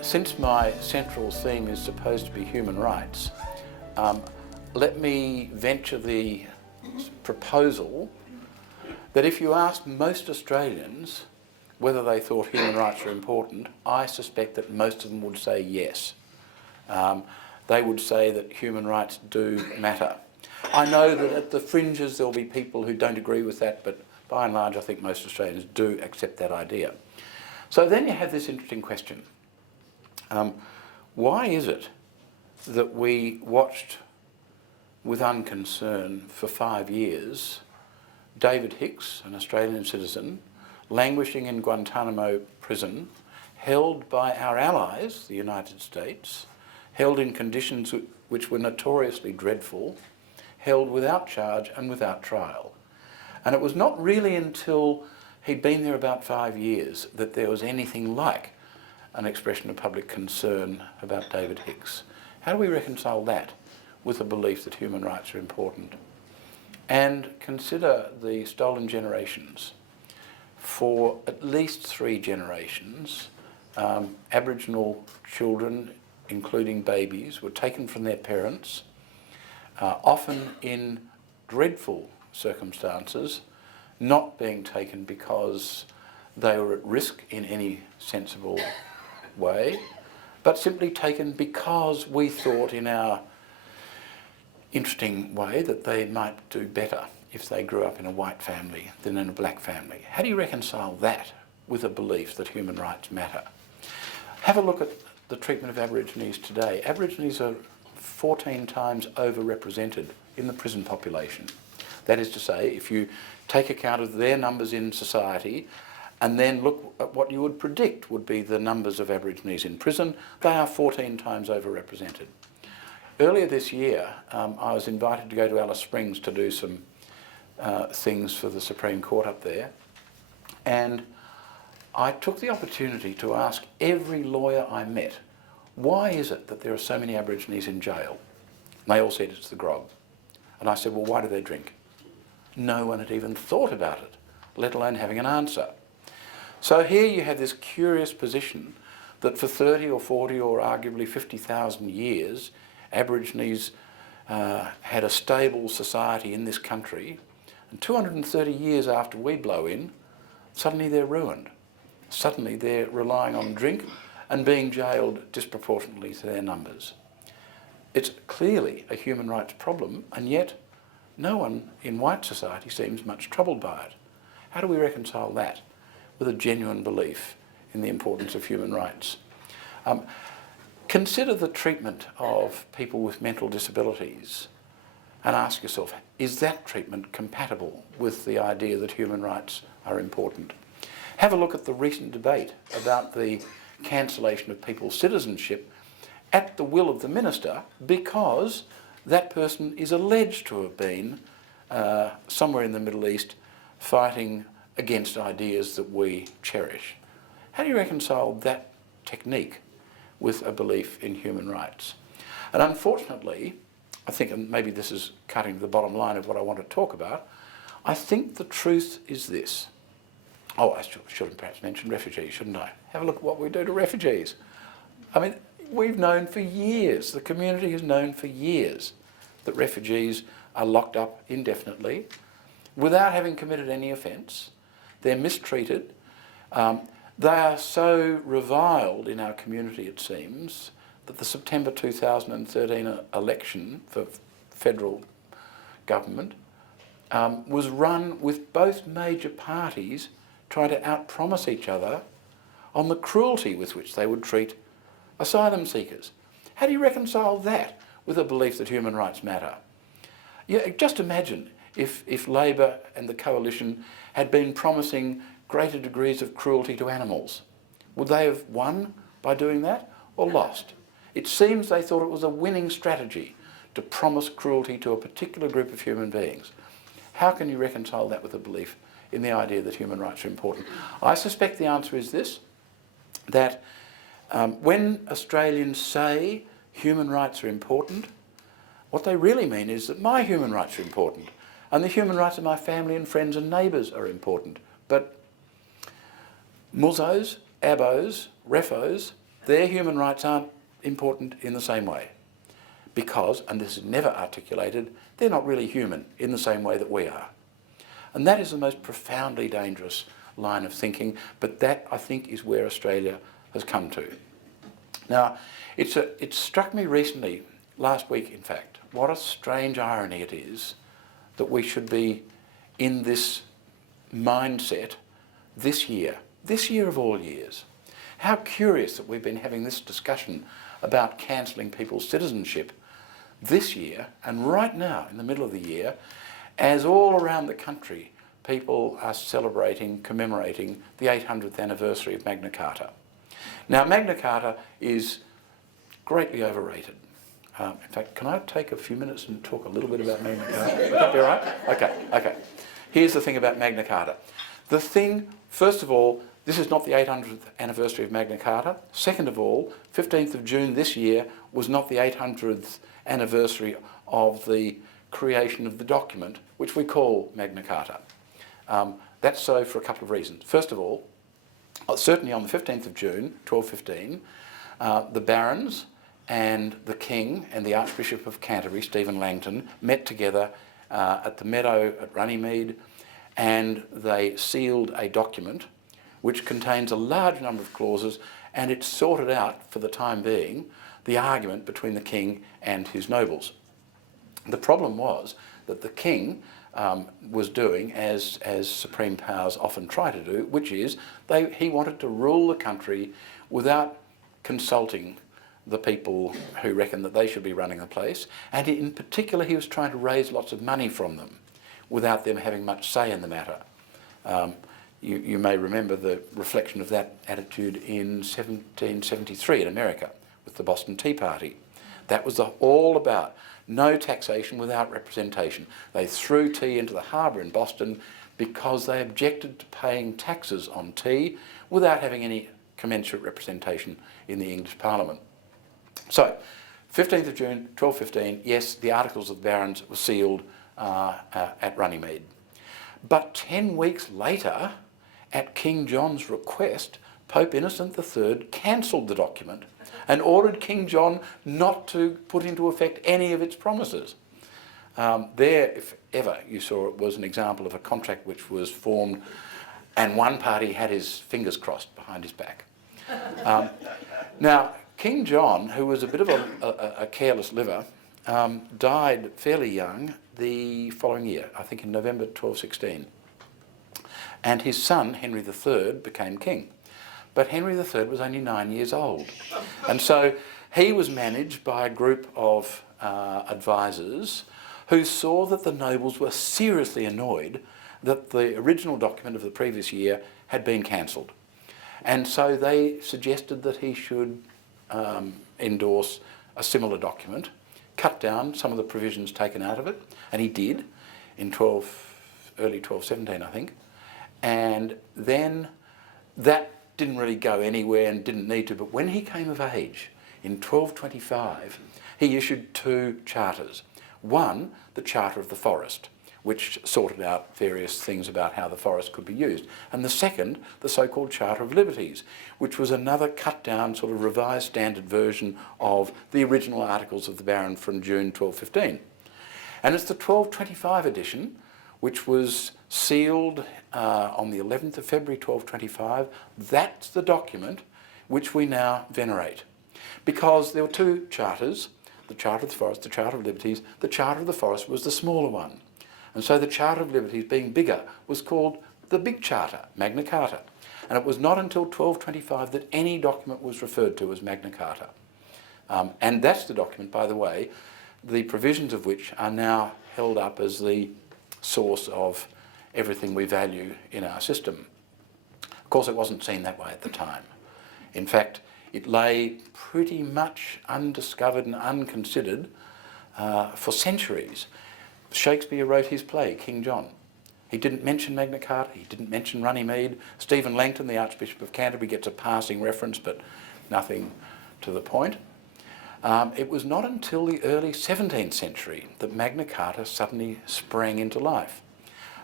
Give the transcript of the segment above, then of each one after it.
Since my central theme is supposed to be human rights, let me venture the proposal that if you asked most Australians whether they thought human rights were important, I suspect that most of them would say yes. They would say that human rights do matter. I know that at the fringes there'll be people who don't agree with that, but by and large I think most Australians do accept that idea. So then you have this interesting question. Why is it that we watched with unconcern for 5 years David Hicks, an Australian citizen, languishing in Guantanamo prison, held by our allies, the United States, held in conditions which were notoriously dreadful, held without charge and without trial. And it was not really until he'd been there about 5 years that there was anything like an expression of public concern about David Hicks. How do we reconcile that with the belief that human rights are important? And consider the stolen generations. For at least 3 generations, Aboriginal children, including babies, were taken from their parents, often in dreadful circumstances, not being taken because they were at risk in any sensible way, but simply taken because we thought in our interesting way that they might do better if they grew up in a white family than in a black family. How do you reconcile that with a belief that human rights matter? Have a look at the treatment of Aborigines today. Aborigines are 14 times overrepresented in the prison population. That is to say, if you take account of their numbers in society and then look at what you would predict would be the numbers of Aborigines in prison, they are 14 times overrepresented. Earlier this year, I was invited to go to Alice Springs to do some things for the Supreme Court up there, and I took the opportunity to ask every lawyer I met, why is it that there are so many Aborigines in jail? And they all said it's the grog. And I said, well, why do they drink? No one had even thought about it, let alone having an answer. So here you have this curious position that for 30 or 40 or arguably 50,000 years, Aborigines had a stable society in this country, and 230 years after we blow in, suddenly they're ruined. Suddenly they're relying on drink and being jailed disproportionately to their numbers. It's clearly a human rights problem, and yet no one in white society seems much troubled by it. How do we reconcile that with a genuine belief in the importance of human rights? Consider the treatment of people with mental disabilities and ask yourself, is that treatment compatible with the idea that human rights are important? Have a look at the recent debate about the cancellation of people's citizenship at the will of the minister because that person is alleged to have been somewhere in the Middle East fighting against ideas that we cherish. How do you reconcile that technique with a belief in human rights? And unfortunately, I think, and maybe this is cutting to the bottom line of what I want to talk about, I think the truth is this. Oh, I should have perhaps mentioned refugees, shouldn't I? Have a look at what we do to refugees. I mean, we've known for years, the community has known for years that refugees are locked up indefinitely without having committed any offence. They're mistreated. They are so reviled in our community, it seems, that the September 2013 election for federal government was run with both major parties trying to outpromise each other on the cruelty with which they would treat asylum seekers. How do you reconcile that with a belief that human rights matter? Yeah, just imagine if Labor and the coalition had been promising greater degrees of cruelty to animals. Would they have won by doing that or lost? It seems they thought it was a winning strategy to promise cruelty to a particular group of human beings. How can you reconcile that with a belief in the idea that human rights are important? I suspect the answer is this, that when Australians say human rights are important, what they really mean is that my human rights are important and the human rights of my family and friends and neighbours are important. But muzzos, abos, refos their human rights aren't important in the same way. Because, and this is never articulated, they're not really human in the same way that we are. And that is the most profoundly dangerous line of thinking, but that, I think, is where Australia has come to. Now, it struck me recently, last week in fact, what a strange irony it is that we should be in this mindset this year of all years. How curious that we've been having this discussion about cancelling people's citizenship this year, and right now, in the middle of the year, as all around the country, people are celebrating, commemorating the 800th anniversary of Magna Carta. Now, Magna Carta is greatly overrated. In fact, can I take a few minutes and talk a little bit about Magna Carta? Would that be all right? Okay. Here's the thing about Magna Carta. The thing, first of all, this is not the 800th anniversary of Magna Carta. Second of all, 15th of June this year was not the 800th anniversary of the creation of the document, which we call Magna Carta. That's so for a couple of reasons. First of all, certainly on the 15th of June, 1215, the barons and the king and the Archbishop of Canterbury, Stephen Langton, met together at the meadow at Runnymede, and they sealed a document which contains a large number of clauses, and it sorted out, for the time being, the argument between the king and his nobles. The problem was that the king was doing as supreme powers often try to do, which is he wanted to rule the country without consulting the people who reckon that they should be running the place, and in particular he was trying to raise lots of money from them without them having much say in the matter. You may remember the reflection of that attitude in 1773 in America with the Boston Tea Party. That was all about no taxation without representation. They threw tea into the harbour in Boston because they objected to paying taxes on tea without having any commensurate representation in the English Parliament. So, 15th of June, 1215, yes, the Articles of the Barons were sealed at Runnymede. But 10 weeks later, at King John's request, Pope Innocent III cancelled the document and ordered King John not to put into effect any of its promises. There, if ever you saw it, was an example of a contract which was formed and one party had his fingers crossed behind his back. Now, King John, who was a bit of a careless liver, died fairly young the following year, I think in November 1216. And his son, Henry III, became king. But Henry III was only 9 years old. And so he was managed by a group of advisors who saw that the nobles were seriously annoyed that the original document of the previous year had been cancelled. And so they suggested that he should endorse a similar document, cut down some of the provisions taken out of it, and he did in early 1217, I think. And then that didn't really go anywhere and didn't need to, but when he came of age in 1225, he issued two charters. One, the Charter of the Forest, which sorted out various things about how the forest could be used. And the second, the so-called Charter of Liberties, which was another cut-down, sort of revised standard version of the original Articles of the Baron from June 1215. And it's the 1225 edition, which was sealed on the 11th of February 1225. That's the document which we now venerate. Because there were two charters, the Charter of the Forest, the Charter of Liberties. The Charter of the Forest was the smaller one. And so the Charter of Liberties, being bigger, was called the Big Charter, Magna Carta. And it was not until 1225 that any document was referred to as Magna Carta. And that's the document, by the way, the provisions of which are now held up as the source of everything we value in our system. Of course, it wasn't seen that way at the time. In fact, it lay pretty much undiscovered and unconsidered for centuries. Shakespeare wrote his play, King John. He didn't mention Magna Carta, he didn't mention Runnymede. Stephen Langton, the Archbishop of Canterbury, gets a passing reference, but nothing to the point. It was not until the early 17th century that Magna Carta suddenly sprang into life.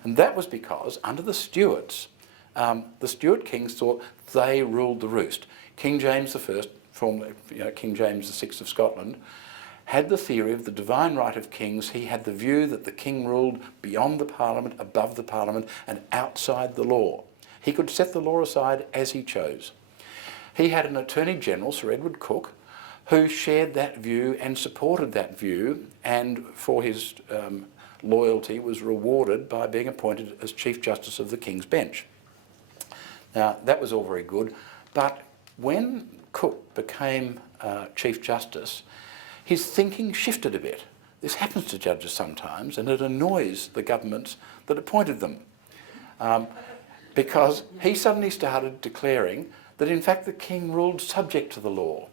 And that was because, under the Stuarts, the Stuart kings thought they ruled the roost. King James I, formerly King James VI of Scotland, had the theory of the divine right of kings. He had the view that the king ruled beyond the parliament, above the parliament, and outside the law. He could set the law aside as he chose. He had an Attorney General, Sir Edward Coke, who shared that view and supported that view, and for his loyalty was rewarded by being appointed as Chief Justice of the King's Bench. Now, that was all very good, but when Coke became Chief Justice, his thinking shifted a bit. This happens to judges sometimes, and it annoys the governments that appointed them. Because he suddenly started declaring that in fact the king ruled subject to the law,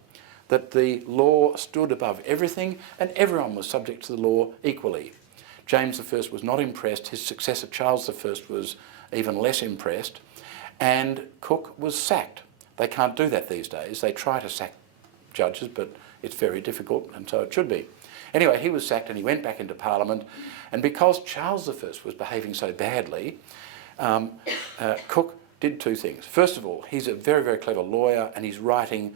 that the law stood above everything and everyone was subject to the law equally. James I was not impressed, his successor Charles I was even less impressed, and Coke was sacked. They can't do that these days. They try to sack judges, but it's very difficult, and so it should be. Anyway, he was sacked and he went back into Parliament, and because Charles I was behaving so badly, Coke did two things. First of all, he's a very, very clever lawyer, and he's writing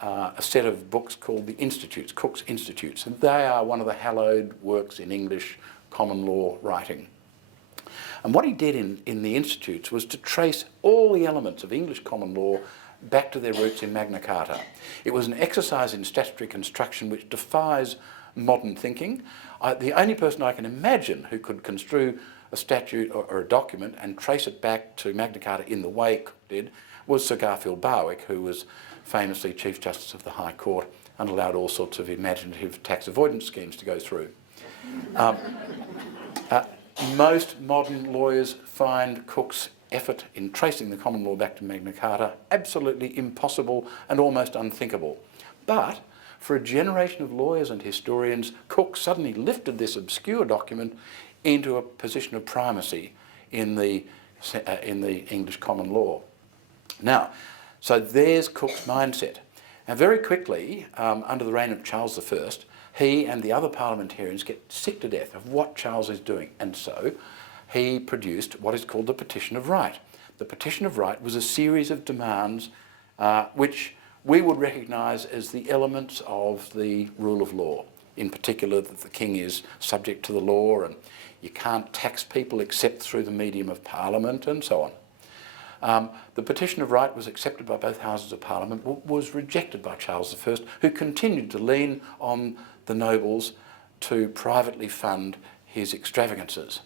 a set of books called the Institutes, Coke's Institutes, and they are one of the hallowed works in English common law writing. And what he did in the Institutes was to trace all the elements of English common law back to their roots in Magna Carta. It was an exercise in statutory construction which defies modern thinking. The only person I can imagine who could construe a statute or a document and trace it back to Magna Carta in the way Coke did was Sir Garfield Barwick, who was famously Chief Justice of the High Court and allowed all sorts of imaginative tax avoidance schemes to go through. Most modern lawyers find Coke's effort in tracing the common law back to Magna Carta absolutely impossible and almost unthinkable. But for a generation of lawyers and historians, Coke suddenly lifted this obscure document into a position of primacy in the English common law. Now, so there's Coke's mindset. And very quickly, under the reign of Charles I, he and the other parliamentarians get sick to death of what Charles is doing, and so he produced what is called the Petition of Right. The Petition of Right was a series of demands which we would recognise as the elements of the rule of law. In particular, that the king is subject to the law and you can't tax people except through the medium of Parliament and so on. The Petition of Right was accepted by both Houses of Parliament, was rejected by Charles I, who continued to lean on the nobles to privately fund his extravagances.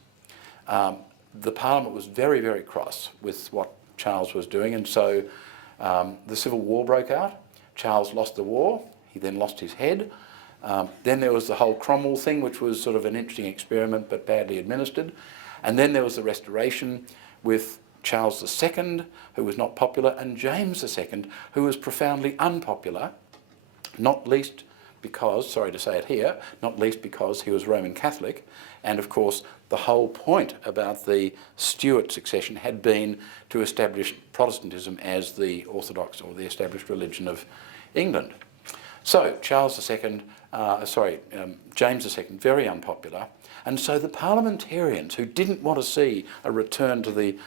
The Parliament was very, very cross with what Charles was doing, and so the Civil War broke out. Charles lost the war, he then lost his head. Then there was the whole Cromwell thing, which was sort of an interesting experiment but badly administered. And then there was the Restoration with Charles II, who was not popular, and James II, who was profoundly unpopular, not least because, sorry to say it here, not least because he was Roman Catholic. And of course, the whole point about the Stuart succession had been to establish Protestantism as the orthodox or the established religion of England. So James II, very unpopular. And so the parliamentarians who didn't want to see a return to the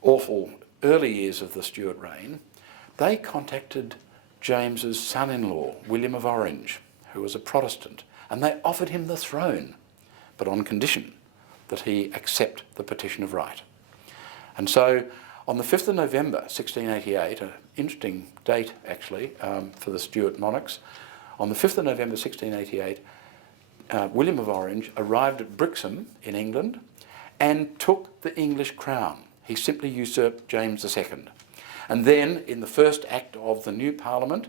awful early years of the Stuart reign, they contacted James's son-in-law, William of Orange, who was a Protestant, and they offered him the throne, but on condition that he accept the Petition of Right. And so on the 5th of November 1688, an interesting date actually for the Stuart monarchs, on the 5th of November 1688, William of Orange arrived at Brixham in England and took the English crown. He simply usurped James II. And then in the first act of the new Parliament,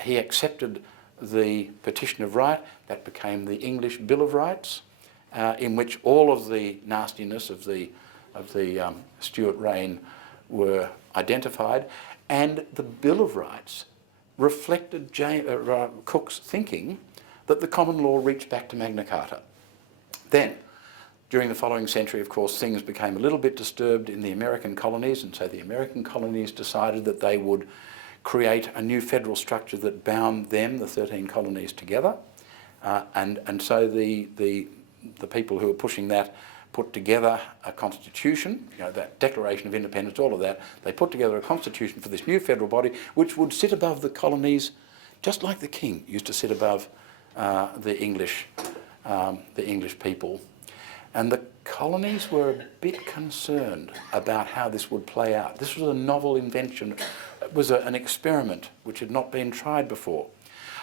he accepted the Petition of Right. That became the English Bill of Rights, in which all of the nastiness of the Stuart reign were identified, and the Bill of Rights reflected Coke's thinking that the common law reached back to Magna Carta. Then, during the following century, of course, things became a little bit disturbed in the American colonies, and so the American colonies decided that they would create a new federal structure that bound them, the 13 colonies, together. And so the people who were pushing that put together a constitution, that Declaration of Independence, all of that. They put together a constitution for this new federal body, which would sit above the colonies just like the king used to sit above the English people. And the colonies were a bit concerned about how this would play out. This was a novel invention. It was an experiment which had not been tried before.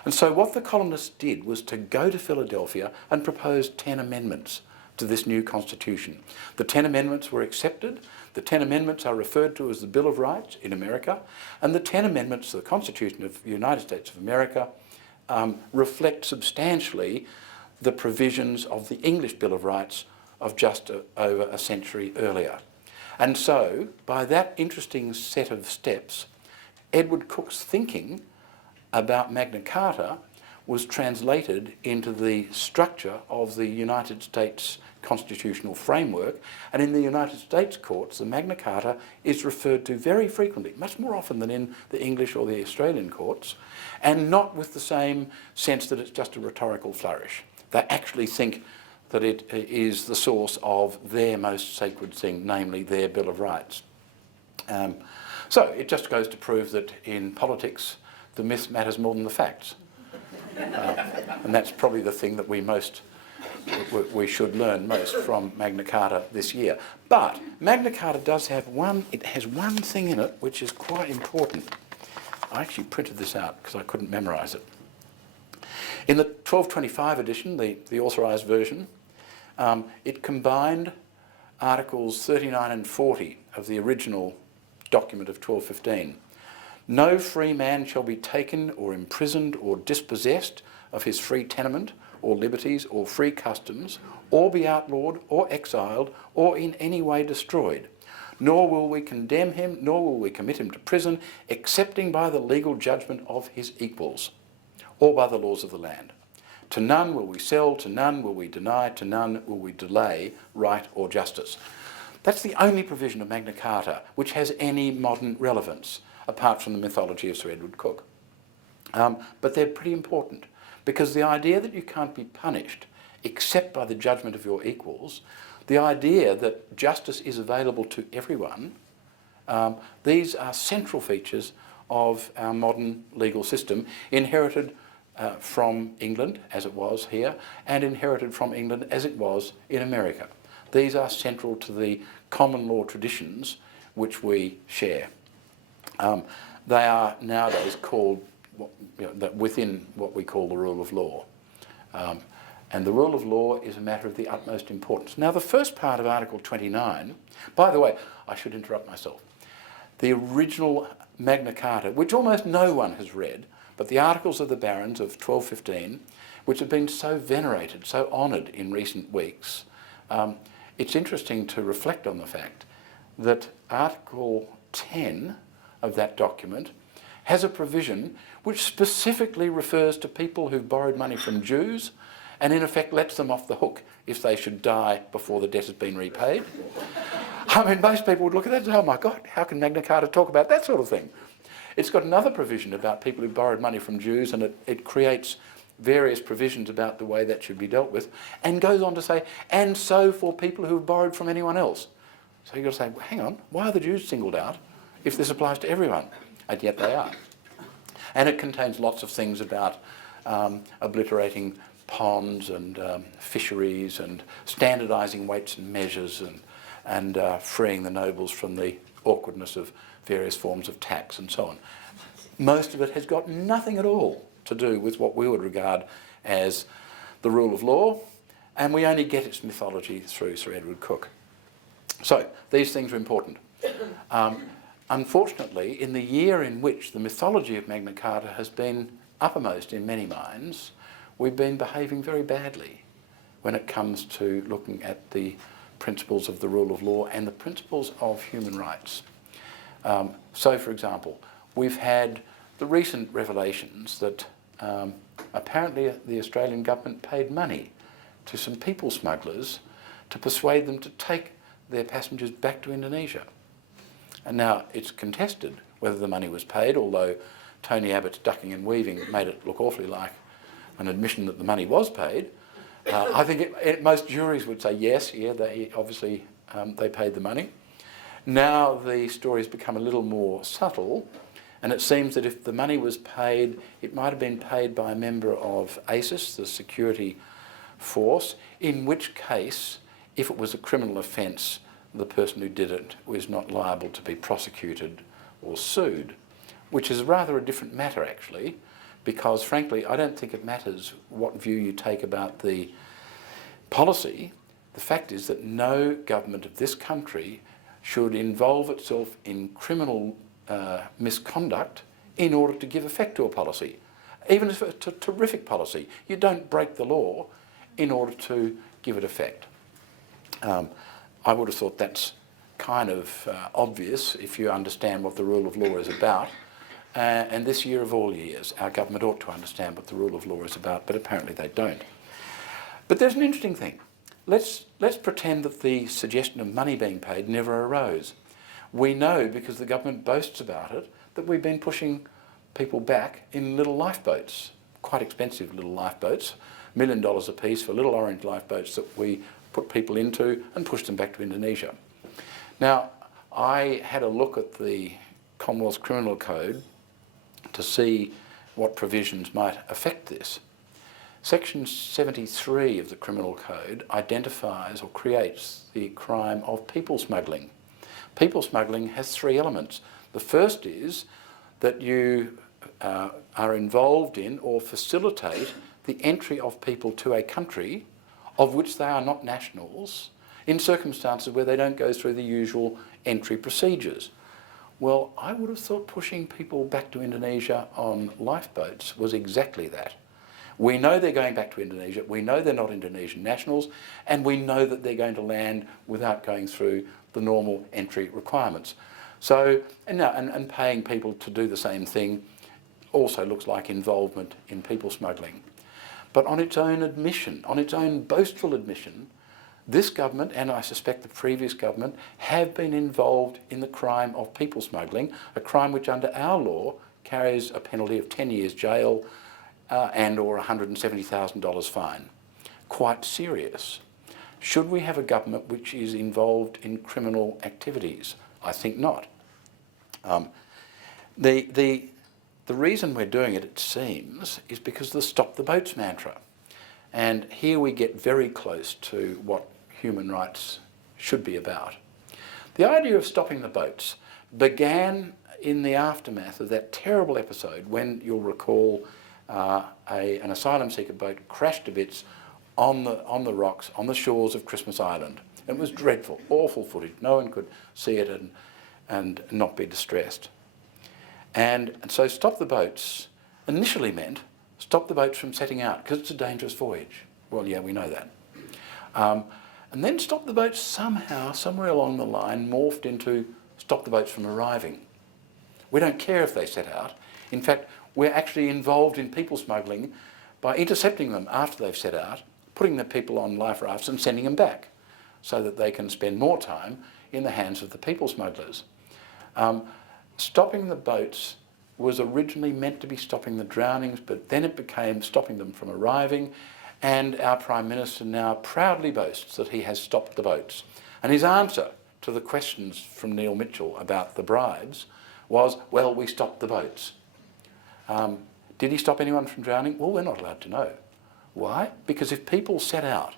And so what the colonists did was to go to Philadelphia and propose 10 amendments to this new constitution. The 10 amendments were accepted. The 10 amendments are referred to as the Bill of Rights in America. And the 10 amendments to the Constitution of the United States of America reflect substantially the provisions of the English Bill of Rights of just over a century earlier. And so, by that interesting set of steps, Edward Cook's thinking about Magna Carta was translated into the structure of the United States constitutional framework, and in the United States courts, the Magna Carta is referred to very frequently, much more often than in the English or the Australian courts, and not with the same sense that it's just a rhetorical flourish. They actually think that it is the source of their most sacred thing, namely their Bill of Rights. So it just goes to prove that in politics, the myth matters more than the facts. And that's probably the thing that we should learn most from Magna Carta this year. But Magna Carta does have one thing in it which is quite important. I actually printed this out because I couldn't memorise it. In the 1225 edition, the authorised version, it combined Articles 39 and 40 of the original document of 1215. No free man shall be taken or imprisoned or dispossessed of his free tenement or liberties or free customs, or be outlawed or exiled or in any way destroyed. Nor will we condemn him, nor will we commit him to prison, excepting by the legal judgment of his equals, or by the laws of the land. To none will we sell, to none will we deny, to none will we delay right or justice. That's the only provision of Magna Carta which has any modern relevance, apart from the mythology of Sir Edward Cook. But they're pretty important, because the idea that you can't be punished except by the judgment of your equals, the idea that justice is available to everyone, these are central features of our modern legal system, inherited from England, as it was here, and inherited from England as it was in America. These are central to the common law traditions which we share. They are nowadays called, within what we call the rule of law. And the rule of law is a matter of the utmost importance. Now, the first part of Article 29, by the way, I should interrupt myself. The original Magna Carta, which almost no one has read, but the Articles of the Barons of 1215, which have been so venerated, so honoured in recent weeks, it's interesting to reflect on the fact that Article 10 of that document has a provision which specifically refers to people who've borrowed money from Jews and in effect lets them off the hook if they should die before the debt has been repaid. I mean, most people would look at that and say, oh my God, how can Magna Carta talk about that sort of thing? It's got another provision about people who borrowed money from Jews, and it creates various provisions about the way that should be dealt with, and goes on to say, and so for people who have borrowed from anyone else. So you've got to say, well, hang on, why are the Jews singled out if this applies to everyone? And yet they are. And it contains lots of things about obliterating ponds and fisheries and standardising weights and measures and freeing the nobles from the awkwardness of various forms of tax and so on. Most of it has got nothing at all to do with what we would regard as the rule of law, and we only get its mythology through Sir Edward Cook. So these things are important. Unfortunately, in the year in which the mythology of Magna Carta has been uppermost in many minds, we've been behaving very badly when it comes to looking at the principles of the rule of law and the principles of human rights. So, for example, we've had the recent revelations that apparently the Australian government paid money to some people smugglers to persuade them to take their passengers back to Indonesia. And now it's contested whether the money was paid, although Tony Abbott's ducking and weaving made it look awfully like an admission that the money was paid. I think most juries would say yes, yeah, they obviously they paid the money. Now the story's become a little more subtle, And it seems that if the money was paid, it might have been paid by a member of ASIS, the security force, in which case, if it was a criminal offence, the person who did it was not liable to be prosecuted or sued, which is rather a different matter actually, because frankly I don't think it matters what view you take about the policy. The fact is that no government of this country should involve itself in criminal misconduct in order to give effect to a policy. Even if it's a terrific policy, you don't break the law in order to give it effect. I would have thought that's kind of obvious if you understand what the rule of law is about. And this year of all years, our government ought to understand what the rule of law is about, but apparently they don't. But there's an interesting thing. Let's pretend that the suggestion of money being paid never arose. We know, because the government boasts about it, that we've been pushing people back in little lifeboats, quite expensive little lifeboats, $1 million a piece for little orange lifeboats that we put people into and pushed them back to Indonesia. Now, I had a look at the Commonwealth Criminal Code to see what provisions might affect this. Section 73 of the Criminal Code identifies or creates the crime of people smuggling. People smuggling has three elements. The first is that you are involved in or facilitate the entry of people to a country of which they are not nationals in circumstances where they don't go through the usual entry procedures. Well, I would have thought pushing people back to Indonesia on lifeboats was exactly that. We know they're going back to Indonesia, we know they're not Indonesian nationals, and we know that they're going to land without going through the normal entry requirements. So, and paying people to do the same thing also looks like involvement in people smuggling. But on its own admission, on its own boastful admission, this government, and I suspect the previous government, have been involved in the crime of people smuggling, a crime which under our law carries a penalty of 10 years jail and or $170,000 fine. Quite serious. Should we have a government which is involved in criminal activities? I think not. The reason we're doing it, it seems, is because of the stop the boats mantra. And here we get very close to what human rights should be about. The idea of stopping the boats began in the aftermath of that terrible episode when, you'll recall, an asylum seeker boat crashed to bits on the rocks, on the shores of Christmas Island. It was dreadful, awful footage. No one could see it and not be distressed. And so stop the boats initially meant stop the boats from setting out because it's a dangerous voyage. Well, yeah, we know that. And then stop the boats somehow, somewhere along the line, morphed into stop the boats from arriving. We don't care if they set out. In fact, we're actually involved in people smuggling by intercepting them after they've set out, putting the people on life rafts and sending them back so that they can spend more time in the hands of the people smugglers. Stopping the boats was originally meant to be stopping the drownings, but then it became stopping them from arriving, and our Prime Minister now proudly boasts that he has stopped the boats. And his answer to the questions from Neil Mitchell about the bribes was, well, we stopped the boats. Did he stop anyone from drowning? Well, we're not allowed to know. Why? Because if people set out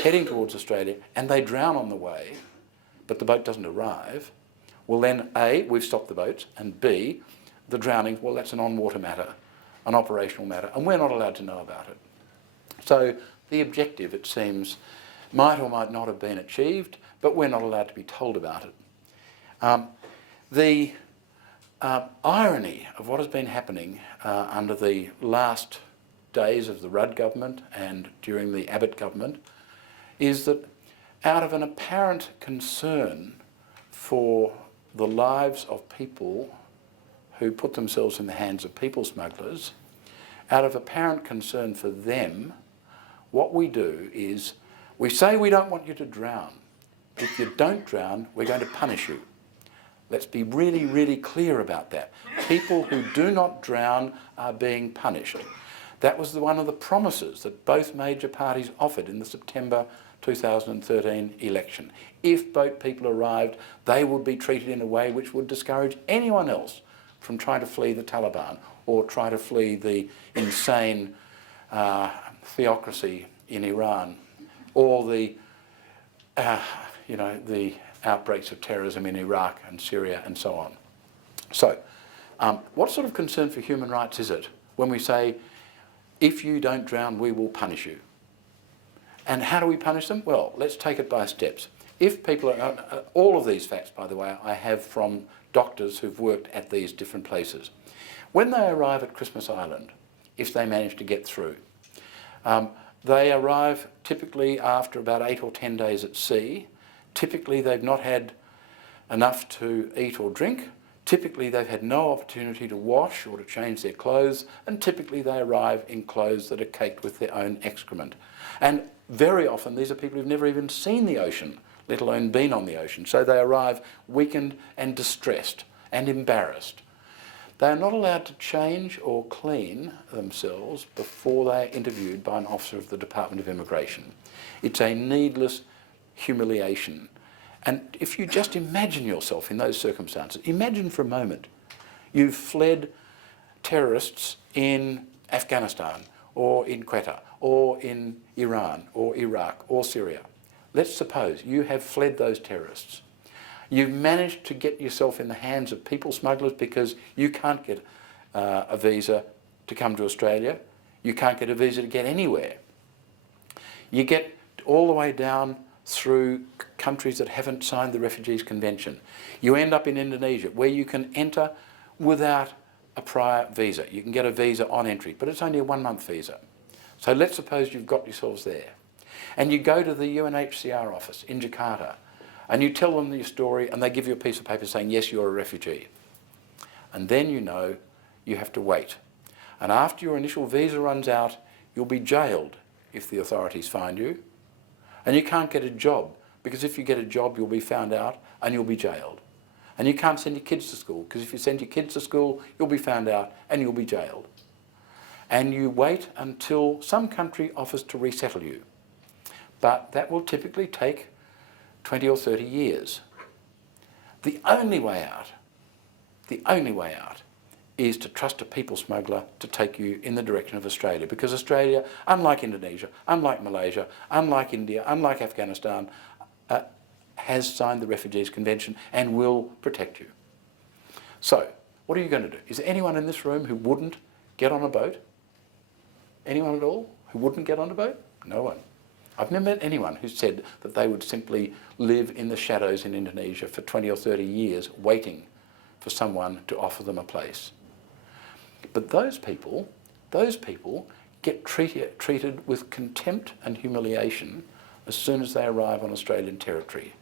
heading towards Australia and they drown on the way, but the boat doesn't arrive, well then A, we've stopped the boats, and B, the drowning, well, that's an on-water matter, an operational matter, and we're not allowed to know about it. So the objective, it seems, might or might not have been achieved, but we're not allowed to be told about it. The irony of what has been happening under the last days of the Rudd government and during the Abbott government is that out of an apparent concern for the lives of people who put themselves in the hands of people smugglers, out of apparent concern for them, what we do is we say we don't want you to drown. If you don't drown, we're going to punish you. Let's be really, really clear about that. People who do not drown are being punished. That was one of the promises that both major parties offered in the September 2013 election. If boat people arrived, they would be treated in a way which would discourage anyone else from trying to flee the Taliban or try to flee the insane theocracy in Iran or the the outbreaks of terrorism in Iraq and Syria and so on. So, what sort of concern for human rights is it when we say, if you don't drown, we will punish you? And how do we punish them? Well, let's take it by steps. If people are, all of these facts, by the way, I have from doctors who've worked at these different places. When they arrive at Christmas Island, if they manage to get through, they arrive typically after about 8 or 10 days at sea. Typically they've not had enough to eat or drink. Typically they've had no opportunity to wash or to change their clothes, and typically they arrive in clothes that are caked with their own excrement. And very often these are people who've never even seen the ocean, let alone been on the ocean. So they arrive weakened and distressed and embarrassed. They are not allowed to change or clean themselves before they are interviewed by an officer of the Department of Immigration. It's a needless humiliation. And if you just imagine yourself in those circumstances, imagine for a moment you've fled terrorists in Afghanistan or in Quetta or in Iran or Iraq or Syria. Let's suppose you have fled those terrorists. You've managed to get yourself in the hands of people smugglers because you can't get a visa to come to Australia. You can't get a visa to get anywhere. You get all the way down through countries that haven't signed the Refugees Convention. You end up in Indonesia, where you can enter without a prior visa. You can get a visa on entry, but it's only a 1-month visa. So let's suppose you've got yourselves there. And you go to the UNHCR office in Jakarta, and you tell them your story, and they give you a piece of paper saying, yes, you're a refugee. And then you know you have to wait. And after your initial visa runs out, you'll be jailed if the authorities find you. And you can't get a job, because if you get a job, you'll be found out and you'll be jailed. And you can't send your kids to school, because if you send your kids to school, you'll be found out and you'll be jailed. And you wait until some country offers to resettle you. But that will typically take 20 or 30 years. The only way out is to trust a people smuggler to take you in the direction of Australia, because Australia, unlike Indonesia, unlike Malaysia, unlike India, unlike Afghanistan, has signed the Refugees Convention and will protect you. So, what are you going to do? Is there anyone in this room who wouldn't get on a boat? Anyone at all who wouldn't get on a boat? No one. I've never met anyone who said that they would simply live in the shadows in Indonesia for 20 or 30 years waiting for someone to offer them a place. But those people get treated with contempt and humiliation as soon as they arrive on Australian territory.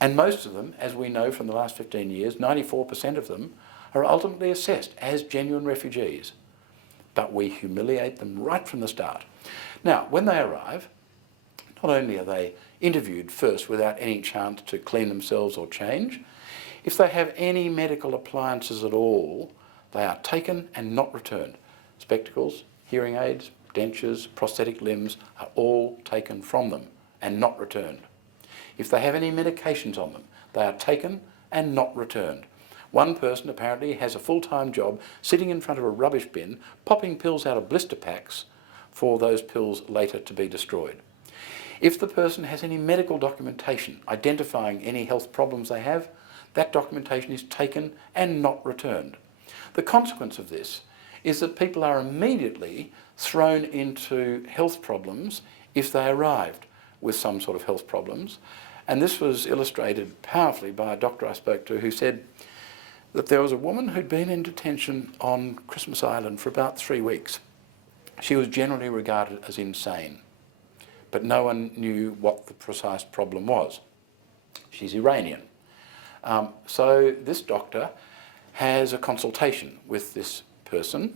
And most of them, as we know from the last 15 years, 94% of them are ultimately assessed as genuine refugees. But we humiliate them right from the start. Now, when they arrive, not only are they interviewed first without any chance to clean themselves or change, if they have any medical appliances at all, they are taken and not returned. Spectacles, hearing aids, dentures, prosthetic limbs are all taken from them and not returned. If they have any medications on them, they are taken and not returned. One person apparently has a full-time job sitting in front of a rubbish bin, popping pills out of blister packs for those pills later to be destroyed. If the person has any medical documentation identifying any health problems they have, that documentation is taken and not returned. The consequence of this is that people are immediately thrown into health problems if they arrived with some sort of health problems. And this was illustrated powerfully by a doctor I spoke to who said that there was a woman who'd been in detention on Christmas Island for about 3 weeks. She was generally regarded as insane, but no one knew what the precise problem was. She's Iranian. So this doctor has a consultation with this person.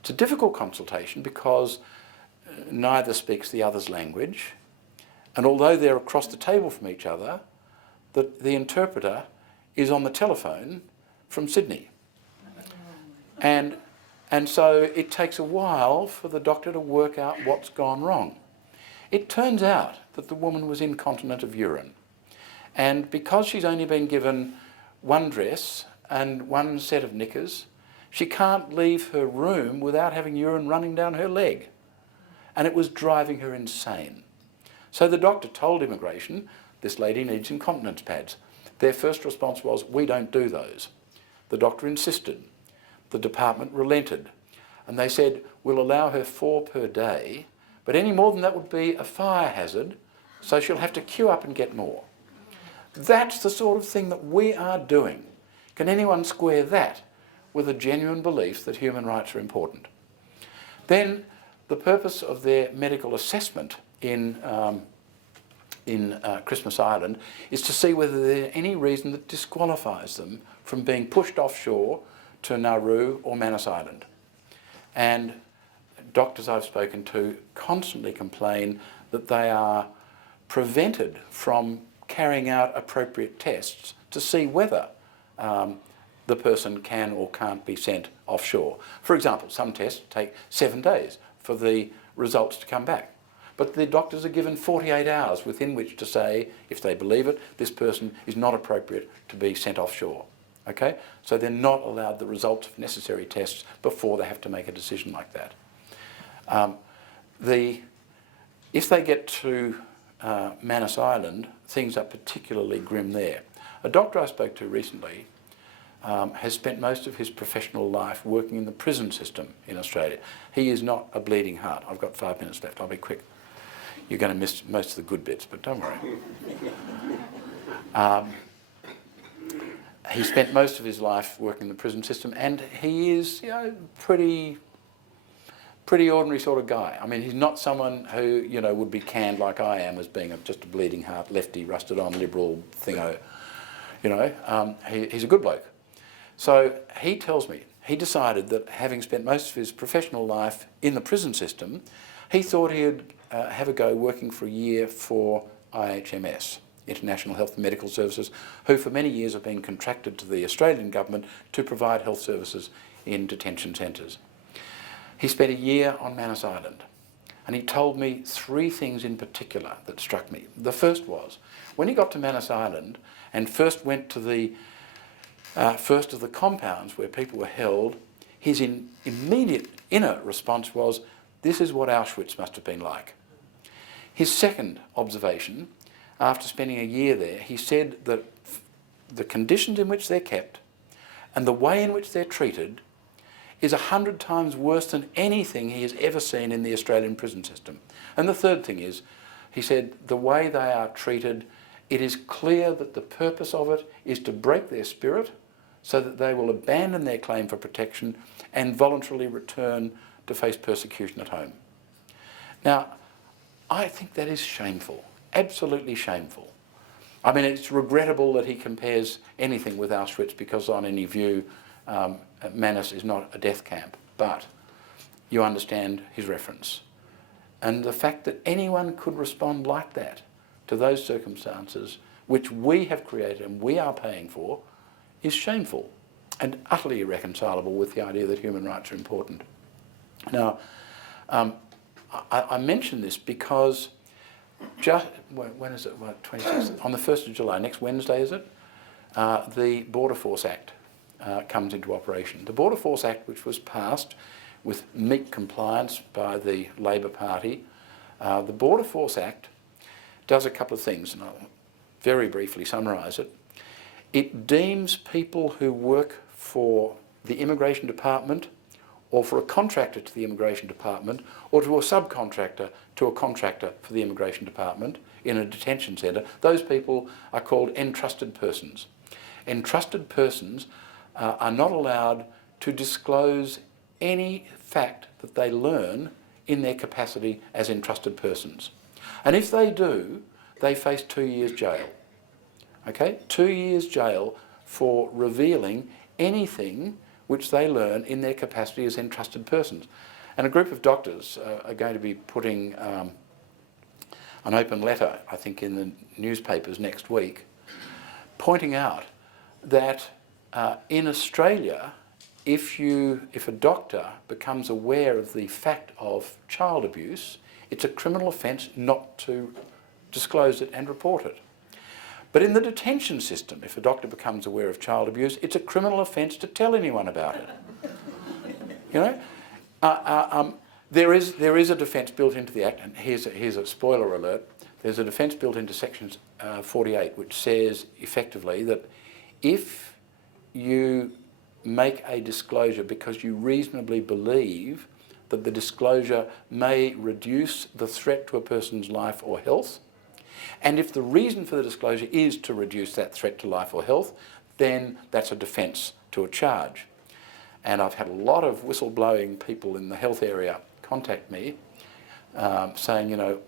It's a difficult consultation because neither speaks the other's language, and although they're across the table from each other, the interpreter is on the telephone from Sydney. And so it takes a while for the doctor to work out what's gone wrong. It turns out that the woman was incontinent of urine. And because she's only been given one dress and one set of knickers. She can't leave her room without having urine running down her leg. And it was driving her insane. So the doctor told immigration, this lady needs incontinence pads. Their first response was, we don't do those. The doctor insisted. The department relented. And they said, we'll allow her 4 per day, but any more than that would be a fire hazard, so she'll have to queue up and get more. That's the sort of thing that we are doing. Can anyone square that with a genuine belief that human rights are important? Then the purpose of their medical assessment in Christmas Island is to see whether there's any reason that disqualifies them from being pushed offshore to Nauru or Manus Island. And doctors I've spoken to constantly complain that they are prevented from carrying out appropriate tests to see whether the person can or can't be sent offshore. For example, some tests take 7 days for the results to come back. But the doctors are given 48 hours within which to say, if they believe it, this person is not appropriate to be sent offshore. Okay? So they're not allowed the results of necessary tests before they have to make a decision like that. If they get to Manus Island, things are particularly grim there. A doctor I spoke to recently has spent most of his professional life working in the prison system in Australia. He is not a bleeding heart. I've got 5 minutes left. I'll be quick. You're going to miss most of the good bits, but don't worry. He spent most of his life working in the prison system, and he is, pretty ordinary sort of guy. I mean, he's not someone who, would be canned like I am as being just a bleeding heart, lefty, rusted-on, liberal thingo. He's a good bloke. So he tells me he decided that having spent most of his professional life in the prison system, he thought he'd have a go working for a year for IHMS, International Health and Medical Services, who for many years have been contracted to the Australian government to provide health services in detention centres. He spent a year on Manus Island, and he told me 3 things in particular that struck me. The first was, when he got to Manus Island and first went to the first of the compounds where people were held, his immediate inner response was, this is what Auschwitz must have been like. His second observation, after spending a year there, he said that the conditions in which they're kept and the way in which they're treated is 100 times worse than anything he has ever seen in the Australian prison system. And the third thing is, he said, the way they are treated, it is clear that the purpose of it is to break their spirit so that they will abandon their claim for protection and voluntarily return to face persecution at home. Now, I think that is shameful, absolutely shameful. I mean, it's regrettable that he compares anything with Auschwitz because on any view, Manus is not a death camp, but you understand his reference. And the fact that anyone could respond like that to those circumstances, which we have created and we are paying for, is shameful and utterly irreconcilable with the idea that human rights are important. Now, I mention this because when is it? 26th? On the 1st of July, next Wednesday, is it? The Border Force Act comes into operation. The Border Force Act, which was passed with meek compliance by the Labor Party, the Border Force Act does a couple of things, and I'll very briefly summarise it. It deems people who work for the Immigration Department or for a contractor to the Immigration Department or to a subcontractor to a contractor for the Immigration Department in a detention centre, those people are called entrusted persons. Entrusted persons are not allowed to disclose any fact that they learn in their capacity as entrusted persons. And if they do, they face 2 years jail. Okay? 2 years jail for revealing anything which they learn in their capacity as entrusted persons. And a group of doctors are going to be putting an open letter, I think, in the newspapers next week, pointing out that in Australia, if a doctor becomes aware of the fact of child abuse, it's a criminal offence not to disclose it and report it. But in the detention system, if a doctor becomes aware of child abuse, it's a criminal offence to tell anyone about it. You know? There is a defence built into the Act, and here's a spoiler alert. There's a defence built into Section 48 which says effectively that if you make a disclosure because you reasonably believe that the disclosure may reduce the threat to a person's life or health, and if the reason for the disclosure is to reduce that threat to life or health, then that's a defence to a charge. And I've had a lot of whistleblowing people in the health area contact me saying, you know,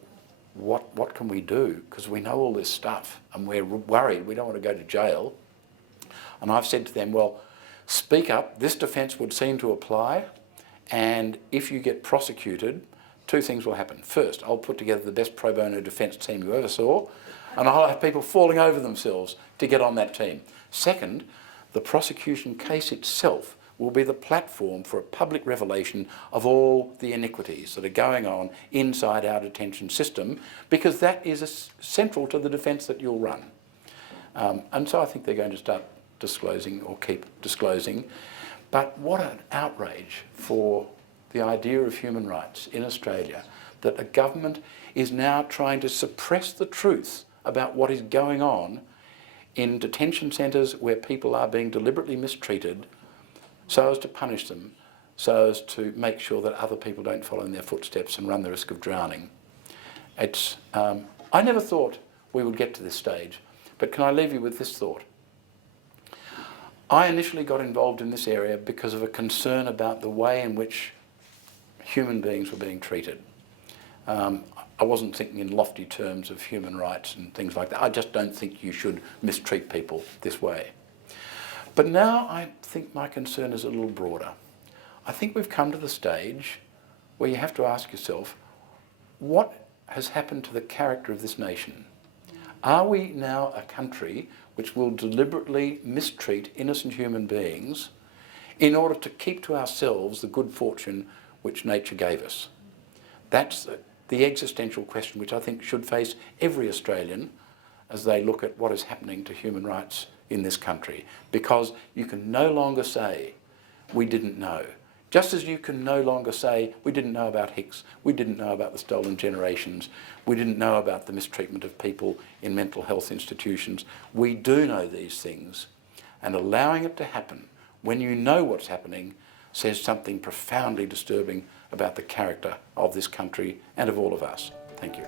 what can we do? Because we know all this stuff and we're worried, we don't want to go to jail. And I've said to them, well, speak up, this defence would seem to apply, and if you get prosecuted, two things will happen. First, I'll put together the best pro bono defence team you ever saw, and I'll have people falling over themselves to get on that team. Second, the prosecution case itself will be the platform for a public revelation of all the iniquities that are going on inside our detention system, because that is central to the defence that you'll run. And so I think they're going to start disclosing or keep disclosing. But what an outrage for the idea of human rights in Australia, that a government is now trying to suppress the truth about what is going on in detention centres where people are being deliberately mistreated so as to punish them, so as to make sure that other people don't follow in their footsteps and run the risk of drowning. It's, I never thought we would get to this stage, but can I leave you with this thought? I initially got involved in this area because of a concern about the way in which human beings were being treated. I wasn't thinking in lofty terms of human rights and things like that. I just don't think you should mistreat people this way. But now I think my concern is a little broader. I think we've come to the stage where you have to ask yourself, what has happened to the character of this nation? Are we now a country which will deliberately mistreat innocent human beings in order to keep to ourselves the good fortune which nature gave us? That's the existential question which I think should face every Australian as they look at what is happening to human rights in this country, because you can no longer say, we didn't know. Just as you can no longer say, we didn't know about Hicks, we didn't know about the stolen generations, we didn't know about the mistreatment of people in mental health institutions. We do know these things, and allowing it to happen when you know what's happening says something profoundly disturbing about the character of this country and of all of us. Thank you.